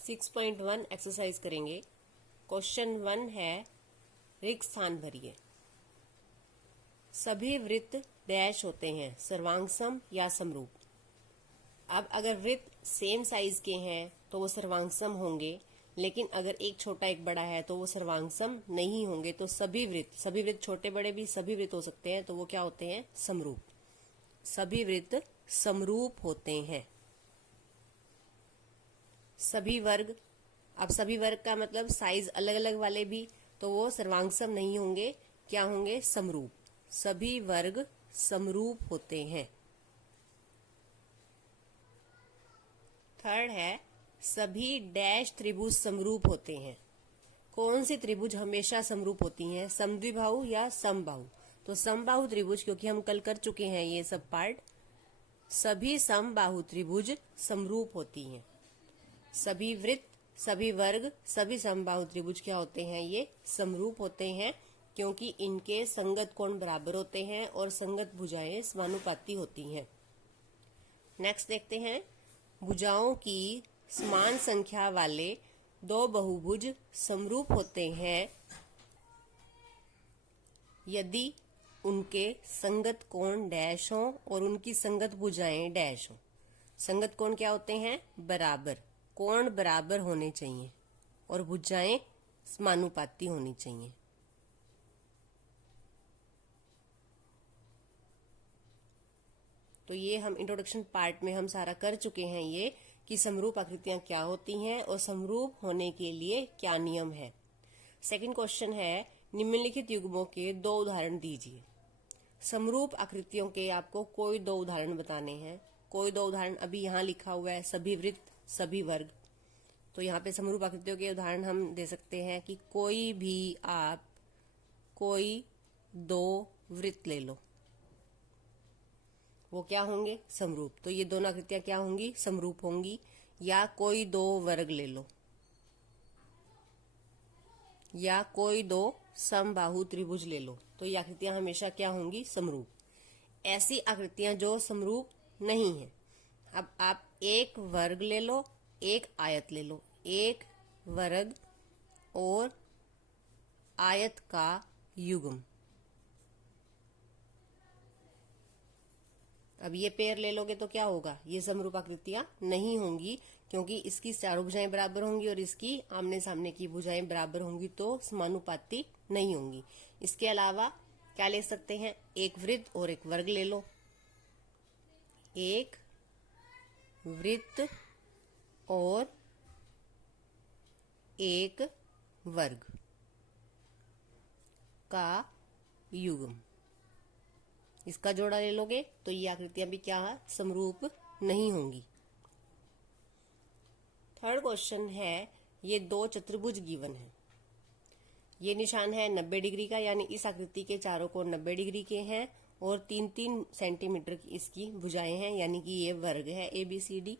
6.1 exercise करेंगे। Question 1 है रिक्त स्थान भरिए। सभी वृत्त डैश होते हैं, सर्वांगसम या समरूप। अब अगर वृत्त सेम साइज के हैं तो वो सर्वांगसम होंगे, लेकिन अगर एक छोटा एक बड़ा है तो वो सर्वांगसम नहीं होंगे। तो सभी वृत्त छोटे बड़े भी सभी वृत्त हो सकते हैं, तो वो क्या होते हैं? समरूप। सभी वृत्त समरूप होते हैं। सभी वर्ग, अब सभी वर्ग का मतलब साइज अलग अलग वाले भी, तो वो सर्वांगसम नहीं होंगे, क्या होंगे? समरूप। सभी वर्ग समरूप होते हैं। थर्ड है सभी डैश त्रिभुज समरूप होते हैं। कौन सी त्रिभुज हमेशा समरूप होती हैं? समद्विबाहु या समबाहु? तो समबाहु त्रिभुज, क्योंकि हम कल कर चुके हैं ये सब पार्ट। सभी समबाहु त्रिभुज समरूप होती हैं। सभी वृत्त, सभी वर्ग, सभी समबाहु त्रिभुज क्या होते हैं? ये समरूप होते हैं, क्योंकि इनके संगत कोण बराबर होते हैं और संगत भुजाएं समानुपाती होती हैं। नेक्स्ट देखते हैं, भुजाओं की समान संख्या वाले दो बहुभुज समरूप होते हैं यदि उनके संगत कोण डैश हों और उनकी संगत भुजाएं डैश हों। संगत कोण क्या होते हैं? बराबर। कोण बराबर होने चाहिए और भुजाएं समानुपाती होनी चाहिए। तो ये हम इंट्रोडक्शन पार्ट में हम सारा कर चुके हैं, ये कि समरूप आकृतियां क्या होती हैं और समरूप होने के लिए क्या नियम है। सेकंड क्वेश्चन है, निम्नलिखित युग्मों के 2 उदाहरण दीजिए। समरूप आकृतियों के आपको कोई 2 उदाहरण बताने हैं। कोई 2 उदाहरण अभी यहाँ लिखा हुआ है, सभी वृत्त, सभी वर्ग। तो यहाँ पे समरूप आकृतियों के उदाहरण हम दे सकते हैं कि कोई भी आप कोई 2 वृत्त ले लो, वो क्या होंगे? समरूप। तो ये दोनों आकृतियां क्या होंगी? समरूप होंगी। या कोई 2 वर्ग ले लो, या कोई 2 समबाहु त्रिभुज ले लो, तो ये आकृतियां हमेशा क्या होंगी? समरूप। ऐसी आकृतियां जो समरूप नहीं है, अब आप एक वर्ग ले लो, एक आयत ले लो। एक वर्ग और आयत का युग्म, अब ये पेयर ले लोगे तो क्या होगा? ये समरूप आकृतियां नहीं होंगी, क्योंकि इसकी चारों भुजाएं बराबर होंगी और इसकी आमने सामने की भुजाएं बराबर होंगी, तो समानुपाती नहीं होंगी। इसके अलावा क्या ले सकते हैं? एक वृत्त और एक वर्ग ले लो। एक वृत्त और एक वर्ग का युग्म, इसका जोड़ा ले लोगे तो ये आकृतियां भी क्या है? समरूप नहीं होंगी। थर्ड क्वेश्चन है, ये 2 चतुर्भुज गिवन है। ये निशान है 90 डिग्री का, यानी इस आकृति के चारों कोण 90 डिग्री के हैं और 3-3 सेंटीमीटर की इसकी भुजाएं हैं, यानी कि ये वर्ग है ABCD।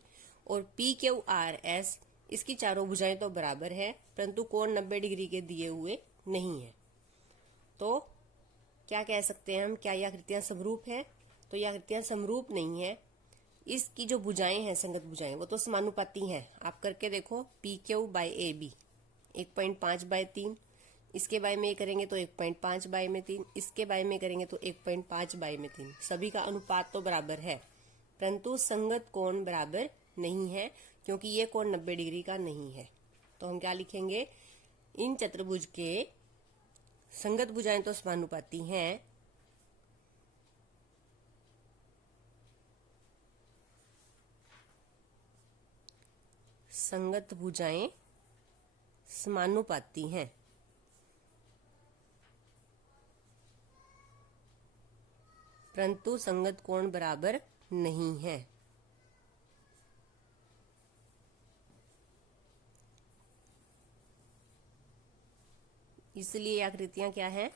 और PQRS, इसकी चारों भुजाएं तो बराबर है, परंतु कोण 90 डिग्री के दिए हुए नहीं है। तो क्या कह सकते हैं हम? क्या ये आकृतियां समरूप है? तो ये आकृतियां समरूप नहीं है। इसकी जो भुजाएं हैं, संगत भुजाएं, वो तो समानुपाती हैं। आप करके देखो, PQ/AB 1.5/3, इसके बाय में करेंगे तो 1.5/3, इसके बाय में करेंगे तो 1.5/3। सभी का अनुपात तो बराबर है, परंतु संगत कोण बराबर नहीं है, क्योंकि ये कोण 90 डिग्री का नहीं है। तो हम क्या लिखेंगे? इन चतुर्भुज के संगत भुजाएं तो समानुपाती हैं, संगत भुजाएं समानुपाती हैं, परंतु संगत कोण बराबर नहीं है। इसलिए आकृतियां क्या है?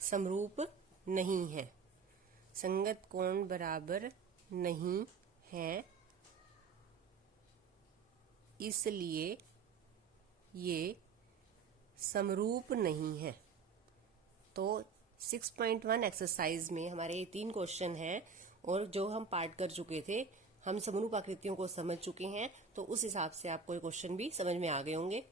समरूप नहीं है। संगत कोण बराबर नहीं है, इसलिए ये समरूप नहीं है। तो 6.1 एक्सरसाइज में हमारे ये 3 क्वेश्चन हैं, और जो हम पार्ट कर चुके थे, हम समरूप आकृतियों को समझ चुके हैं। तो तो उस हिसाब से आपको ये क्वेश्चन भी समझ में आ गए होंगे।